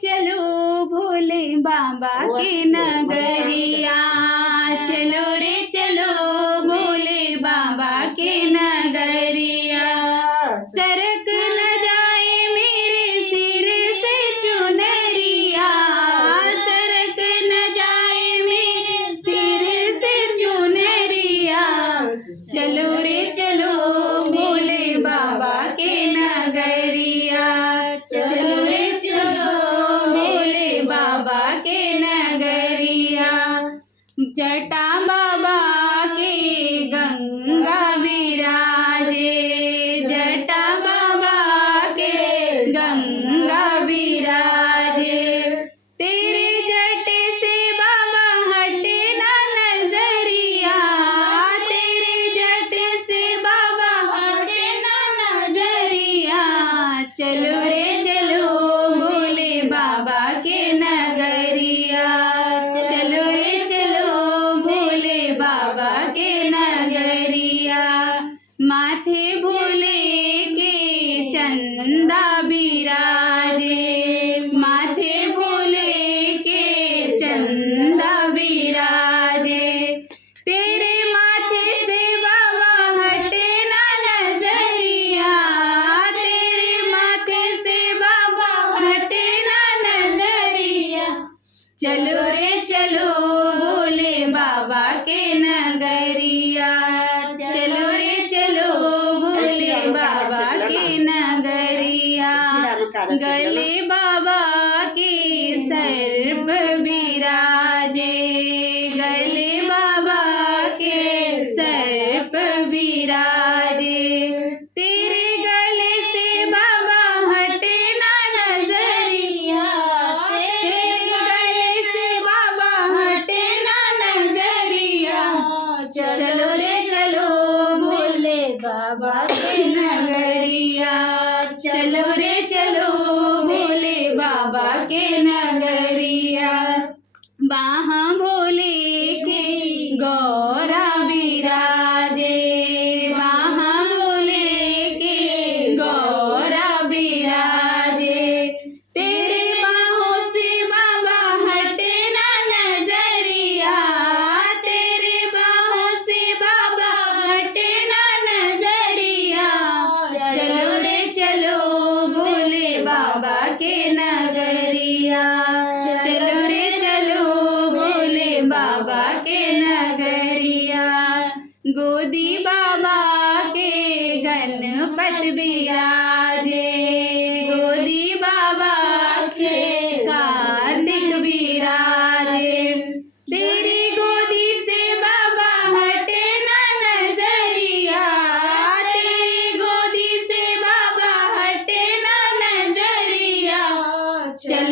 चलो भोले बाबा के नगरिया, चलो रे चलो भोले बाबा के नगरिया। सरक न जाए मेरे सिर से चुनरिया, सरक न जाए मेरे सिर से चुनरिया। चलो रे चलो भोले बाबा के नगरिया, चलो रे चलो भोले बाबा के नगरिया। जटा बाबा के गंगा विराजे, जटा बाबा के गंगा विराजे। तेरे जटे से बाबा हटे ना नजरिया, तेरे जटे से बाबा हटे ना नजरिया। चलो रे चलो भोले बाबा के नगरिया, चलो रे चलो भोले बाबा के नगरिया। माथे भोले के चंदा बिराजे, माथे भोले के चंदा बिराजे। तेरे माथे से बाबा हटे ना नजरिया, तेरे माथे से बाबा हटे ना नजरिया। चलो रे चलो भोले बाबा के नगरिया, चलो रे चलो भोले बाबा के नगरिया। गले बाबा के सर्प बिराजे, गले बाबा के सर्प बिराजे। तेरे गले से बाबा हटे ना नजरिया, तेरे गले से बाबा हटे ना नजरिया। चलो रे चलो भोले बाबा के नगरिया, चलो रे चलो भोले बाबा के नगरिया। बाहा भोले के गौरा बिराजे, बाहा भोले के गौरा बिराजे। तेरे बाहों से बाबा हटे ना नजरिया, तेरे बाहों से बाबा हटे ना नजरिया। चलो रे चलो भोले बाबा के नगरिया, चलो रे चलो भोले बाबा के नगरिया। गोदी बाबा के गणपत बिराजे, गोदी बाबा के कार्तिक बिराजे। तेरी गोदी से बाबा हटे ना नजरिया, तेरी गोदी से बाबा हटे ना नजरिया। चलो